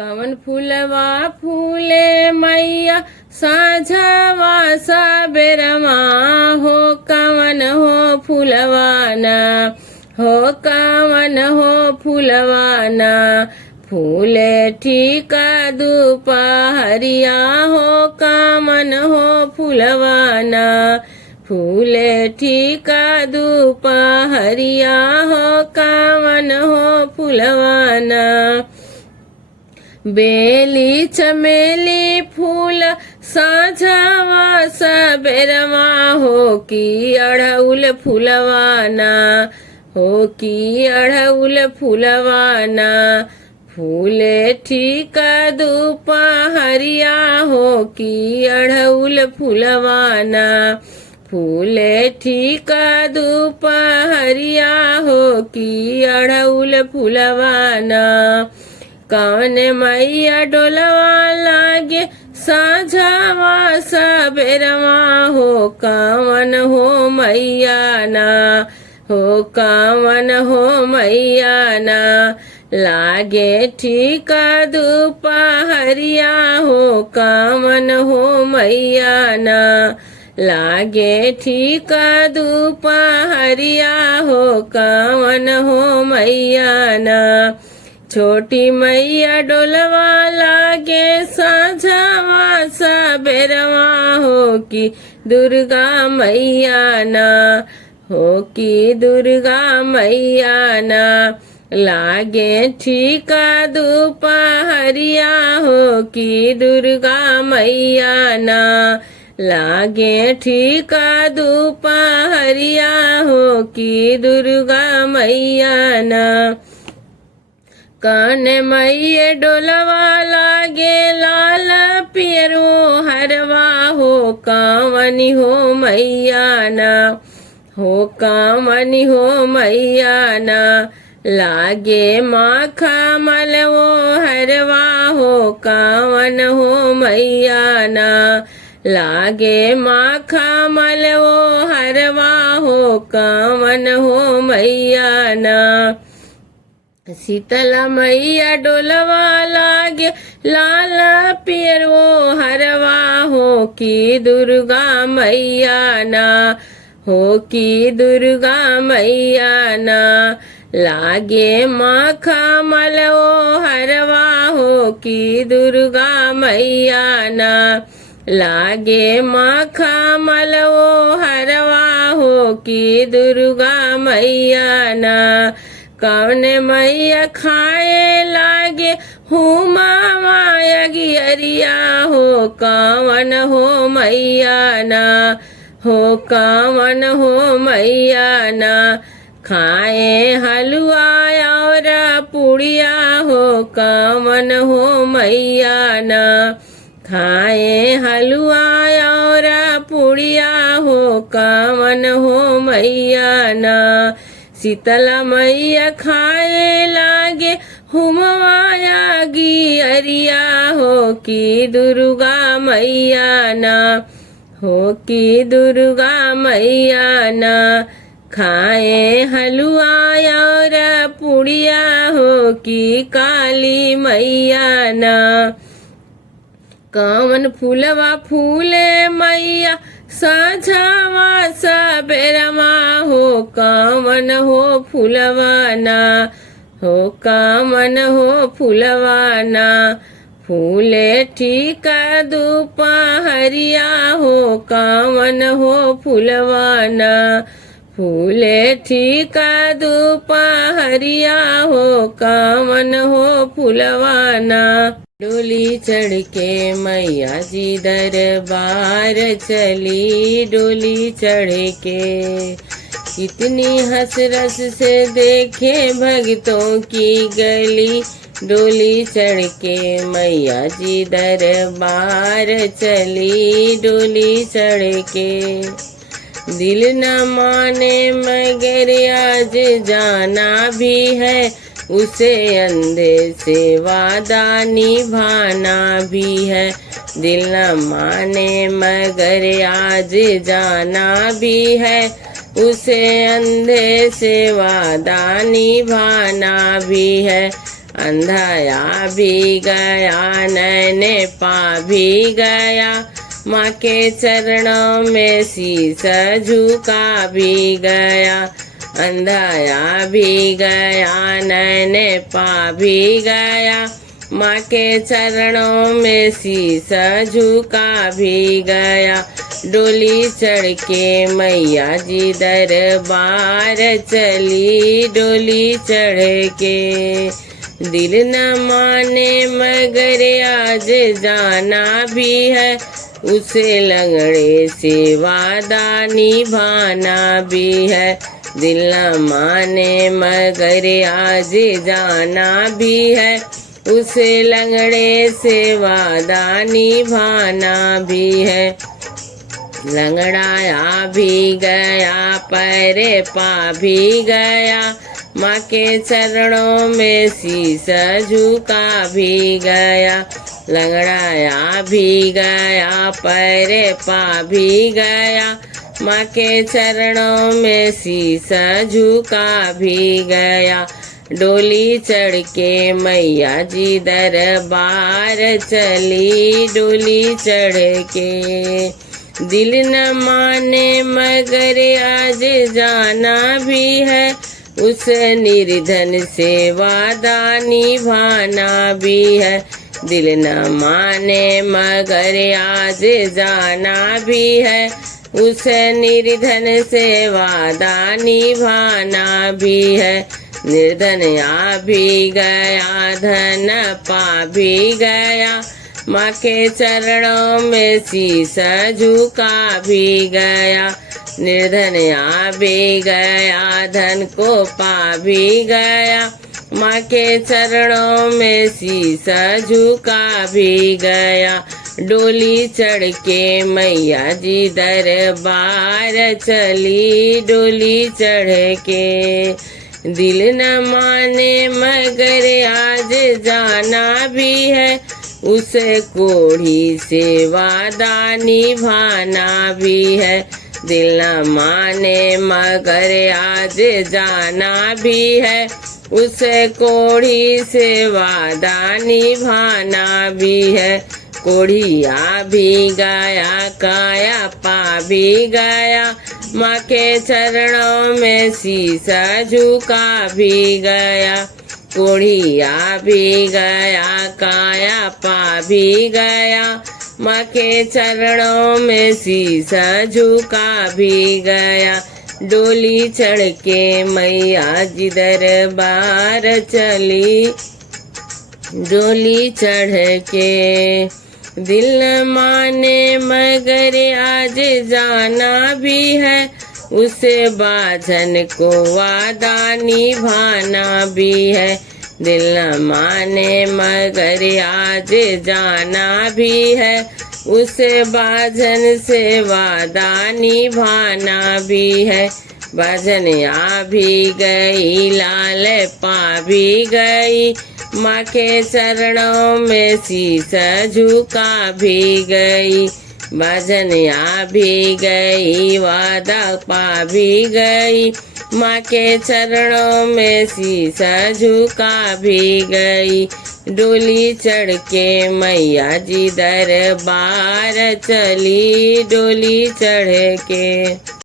कवन फूलवा फूले मैया साझवा सबेरमा हो कवन हो फूलवाना हो कवन हो फूलवाना फूले ठीका दुपहरिया हो कवन हो फूलवाना फूले ठीका दुपहरिया हो कवन हो फूलवाना बेली चमेली फूल साझवा सबेरमा हो कि अड़हुल फूलवाना हो कि अड़हुल फूलवाना फूले ठीका दुपहरिया हो कि अड़हुल फूलवाना फूले ठीका दुपहरिया हो कि अड़हुल फूलवाना कवन मैया डोलवा लागे साझवा सबेरमा हो कवन हो मैया ना हो कवन हो मैया ना लागे ठीका दुपहरिया हो कवन हो मैया ना लागे ठीका दुपहरिया हो कवन हो मैया ना छोटी मैया डोलवा लागे साझवा सबेरवा हो कि दुर्गा मैया ना हो कि दुर्गा मैया ना लागे ठीका दुपहरिया हो कि दुर्गा मैया ना लागे ठीका दुपहरिया हो कि दुर्गा मैया ना कान मैये डोलवा लागे लाल पियरो हरवा हो कामनी हो मैया ना हो कामनी हो मैया ना लागे माखा मलवो हरवा हो कावन हो मैया ना लागे माखा मलवो हरवा हो कावन हो मैया ना शीतला मैया डोलवा लागे लाल पियरो हरवा हो कि दुर्गा मैया ना हो कि दुर्गा मैया ना लागे माखा मलवो हरवा हो कि दुर्गा मैया ना लागे माखा मलवो हरवा हो कि दुर्गा मैया ना कवन मैया खाए लागे हुमा माया गियरिया हो कवन हो मैया ना हो कवन हो मैया ना खाए हलवा और पुड़िया हो कवन हो मैया ना खाए हलवा और पुड़िया हो कवन हो मैया ना शीतला मैया खाए लागे हुमवाया गियरिया हो कि दुर्गा मैया ना हो कि दुर्गा मैया ना खाए हलवा और पुड़िया हो कि काली मैया ना कवन फूलवा फूले मैया साझवा सबेरमा हो कवन हो फूलवाना हो कवन हो फूलवाना फूले ठीका दुपहरिया हो कवन हो फूलवाना फूले ठीका दुपहरिया हो कवन हो फूलवाना डोली चढ़ के मैया जी दरबार चली डोली चढ़ के कितनी हंस रस से देखे भक्तों की गली डोली चढ़ के मैया जी दरबार चली डोली चढ़ के दिल न माने मगर आज जाना भी है उसे अंधे से वादा निभाना भी है दिल न माने मगर आज जाना भी है उसे अंधे से वादा निभाना भी है अंधाया भी गया नैने पा भी गया, माँ के चरणों में शीश झुका भी गया। अंधाया भी गया नैने पा भी गया, माँ के चरणों में शीश झुका भी गया। डोली चढ़ के मैया जी दरबार चली, डोली चढ़ के। दिल न माने मगर आज जाना भी है, उसे लंगड़े से वादा निभाना भी है। दिल न माने मगर आज जाना भी है, उसे लंगड़े से वादा निभाना भी है। लंगड़ाया भी गया पैरे पा भी गया, माँ के चरणों में शीश झुका भी गया। लंगड़ाया भी गया पैरे पा भी गया, माँ के चरणों में शीश झुका भी गया। डोली चढ़ के मैया जी दरबार चली, डोली चढ़ के। दिल न माने मगर आज जाना भी है, उस निर्धन से वादा निभाना भी है। दिल न माने मगर आज जाना भी है, उस निर्धन से वादा निभाना भी है। निर्धन आ भी गया धन पा भी गया, माँ के चरणों में शीश झुका भी गया। निर्धन आ भी गया धन को पा भी गया, माँ के चरणों में शीश झुका भी गया। डोली चढ़ के मैया जी दरबार चली, डोली चढ़ के। दिल न माने मगर आज जाना भी है, उस कोढ़ी से वादा निभाना भी है। दिल न माने मगर आज जाना भी है, उस कोढ़ी से वादा निभाना भी है। कोढ़िया भी गया काया पा भी गया, माँ के चरणों में शीश झुका भी गया। कोढ़िया भी गया काया पा भी गया, माँ के चरणों में शीश झुका भी गया। डोली चढ़ के मैया जी दरबार चली, डोली चढ़ के। दिल न माने मगर आज जाना भी है, उसे बाझन को वादा निभाना भी है। दिल न माने मगर आज जाना भी है, उसे बाझन से वादा निभाना भी है। बाझन आ भी गई लाल पा भी गई, माँ के चरणों में शीश झुका भी गई। बाझन आ भी गई वादा पा भी गई, माँ के चरणों में शीश झुका भी गई। डोली चढ़ के मैया जी दरबार चली, डोली चढ़ के।